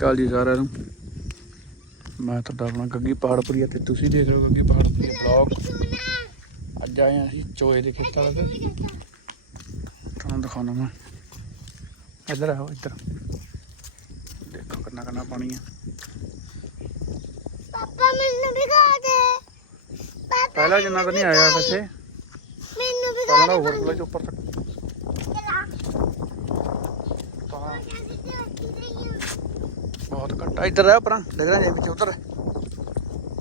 ਅਕਾਲ ਜੀ ਸਾਰਿਆਂ ਨੂੰ। ਮੈਂ ਤੁਹਾਡਾ ਆਪਣਾ ਗੱਗੀ ਪਹਾੜਪੁਰੀਆ ਤੇ ਤੁਸੀਂ ਦੇਖ ਰਹੇ ਹੋ ਗੱਗੀ ਪਹਾੜਪੁਰੀਆ ਬਲੌਗ ਅੱਜ ਆਏ ਅਸੀਂ ਚੋਏ ਦੇ ਖੇਤਾਂ ਵਾਲੇ ਤੇ। ਤੁਹਾਨੂੰ ਦਿਖਾਉਣਾ ਮੈਂ। ਇੱਧਰ ਆਓ ਇੱਧਰ। ਦੇਖੋ ਕਿੰਨਾ ਕਿੰਨਾ ਪਾਣੀ ਆ। ਪਾਪਾ ਮੈਨੂੰ ਵੀ ਖਾ ਦੇ। ਪਾਪਾ ਪਹਿਲਾਂ ਜਿੰਨਾ ਕੁ ਨਹੀਂ ਆਇਆ ਵੈਸੇ। ਮੈਨੂੰ ਵੀ ਪਹਿਲਾਂ ਦਾ ਓਵਰਫਲੋ ਚ ਉੱਪਰ ਤੱਕ। ਤਾਂ ਬਹੁਤ ਘੱਟ ਇੱਧਰ ਰਹਿ ਪਰਾਂ ਡਿੱਗ ਰਿਹਾ ਜੇ ਵਿੱਚ ਉਧਰ।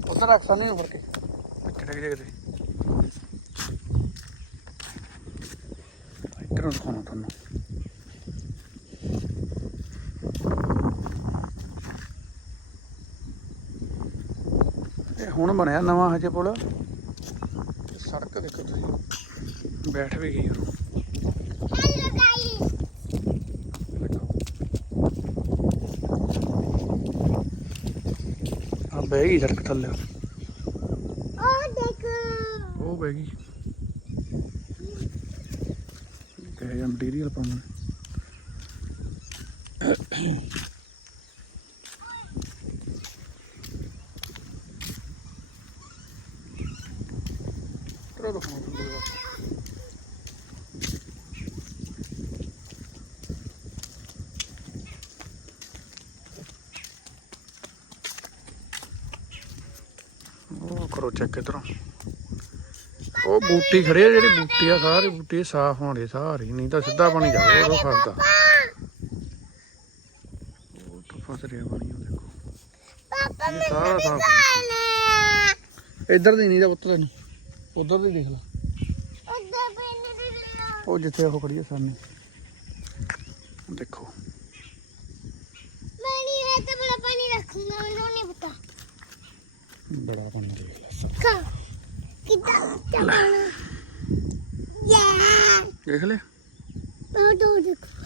ਉਧਰ ਰੱਖ ਸਾਨੀ ਨੂੰ ਫੜ ਕੇ। ਵਿੱਚ ਡਿੱਗ ਕਿਤੇ। ਇੱਧਰ ਨੂੰ ਦਿਖਾਉਣਾ ਤੁਹਾਨੂੰ। ਇਹ ਹੁਣ ਬਣਿਆ ਨਵਾਂ ਹਜੇ ਪੁਲ। ਸੜਕ ਦੇਖੋ ਤੁਸੀਂ। ਬੈਠ ਵੀ ਗਈ ਉਹ ਬਹਿ ਗਈ ਸੜਕ ਥੱਲੇ। ਉਹ ਦੇਖੋ। ਉਹ ਬਹਿ ਗਈ। ਕਿਹੋ ਜਿਹਾ ਮਟੀਰੀਅਲ ਪਾਉਣਾ। ਤੇਰਾ ਤਾਂ ਫੋਨ ਕਰੋ ਚੈੱਕ ਇਧਰੋਂ ਉਹ ਬੂਟੀ ਖੜੀ ਆ ਜਿਹੜੀ ਬੂਟੀ ਆ ਸਾਰੀ ਬੂਟੀ ਸਾਫ਼ ਹੋਣੀ ਸਾਰੀ। ਨਹੀਂ ਤਾਂ ਸਿੱਧਾ ਪਾਣੀ ਜਾਵੇ ਉਹ ਫਸਦਾ ਉਹ ਤਾਂ ਫਸ ਰਿਹਾ ਪਾਣੀ ਉਹ ਦੇਖੋ। ਪਾਪਾ ਇਹ ਸਾਰਾ ਸਾਫ਼ ਖਾਣਾ ਇੱਧਰ ਦੀ ਨਹੀਂ ਦਾ ਪੁੱਤ ਤੈਨੂੰ। ਉਧਰ ਦੀ ਦੇਖ ਲੈ। ਉਹ ਜਿੱਥੇ ਉਹ ਖੜੀ ਆ ਸਾਹਮਣੇ। ਦੇਖੋ। ਮੈਂ ਨਹੀਂ ਇਹ ਤਾਂ ਬੜਾ ਪਾਣੀ ਰੱਖੂੰਗਾ ਬੜਾ ਪਾਣੀ ਦੇਖ ਲੈ ਕਾ ਕਿੱਦਾਂ ਚੱਲਣਾ ਯਾ ਦੇਖ ਲੈ ਉਹ ਦੋ ਦੇਖੋ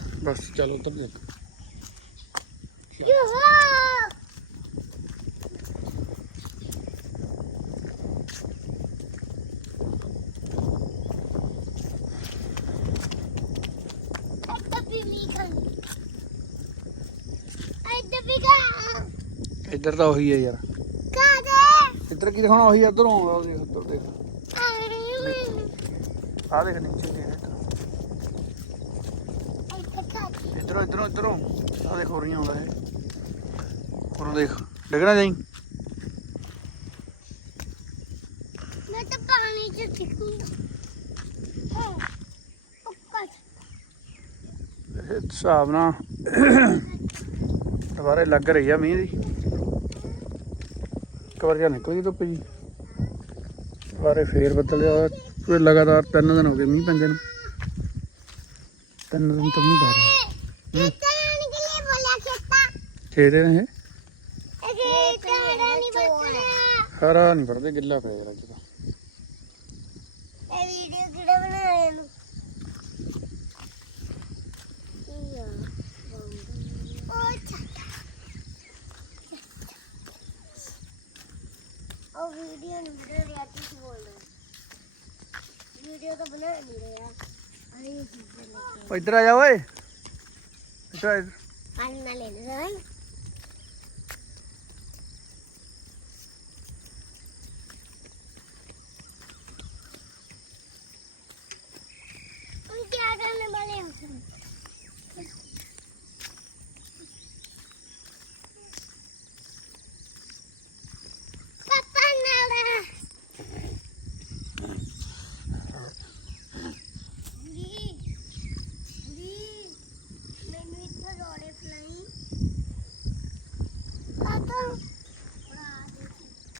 ਇੱਧਰ ਕੀ ਦਿਖਾਉਣਾ ਉਹੀ ਇੱਧਰੋਂ ਆਉਂਦਾ ਉਹ ਦੇਖ ਉੱਧਰ ਦੇਖ ਆਈ ਮੈਂ ਆ ਦੇਖ ਨੀਚੇ ਦੇਖ ਇੱਧਰ। ਇਧਰੋਂ ਇਧਰੋਂ ਇਧਰੋਂ। ਆ ਦੇਖ ਹੋ ਰਹੀਆਂ ਆਉਂਦਾ ਇਹ। ਉਰੋਂ ਦੇਖ। ਡਿੱਗਣਾ ਜਾਈ? ਮੈਂ ਤਾਂ ਪਾਣੀ ਚ ਸਿੱਖੂੰਗਾ ਹਾਂ ਉੱਪਰ। ਇਹ ਹਿਸਾਬ ਨਾਲ ਦੁਬਾਰੇ ਲੱਗ ਰਹੀ ਆ ਮੀਂਹ ਦੀ। ਕਵਰ ਜਾ ਨਿਕਲ ਗਈ ਧੁੱਪ ਜੀ। ਦੁਬਾਰੇ ਫੇਰ ਬੱਦਲ ਆ ਕੋਈ ਲਗਾਤਾਰ ਤਿੰਨ ਦਿਨ ਹੋ ਗਏ ਮੀਂਹ ਪੈਂਦੇ ਨੂੰ। ਤਿੰਨ ਦਿਨ ਤੋਂ ਮੀਂਹ ਪੈ ਰਿਹਾ। ਖੇਤਾਂ ਆਣ ਇਹ? ਹਰਾ ਨਹੀਂ ਪੜਦੇ ਗਿੱਲਾ ਪਿਆ ਯਾਰ ਅੱਜ ਤਾਂ। ਇਹ ਵੀਡੀਓ ਕਿਹੜਾ ਬਣਾਇਆ ਨੂੰ ਉਹ ਛੱਟਾ ਉਹ ਵੀਡੀਓ ਨਹੀਂ ਬਣਾ ਰਿਹਾ ਕੀ ਬੋਲ ਰਿਹਾ ਵੀਡੀਓ ਤਾਂ ਬਣਾ ਨਹੀਂ ਰਿਹਾ ਅਰੇ ਇੱਧਰ ਆ ਜਾ ਓਏ। ਇੱਧਰ ਆ। ਆਣ ਨਾ ਲੈਣਾ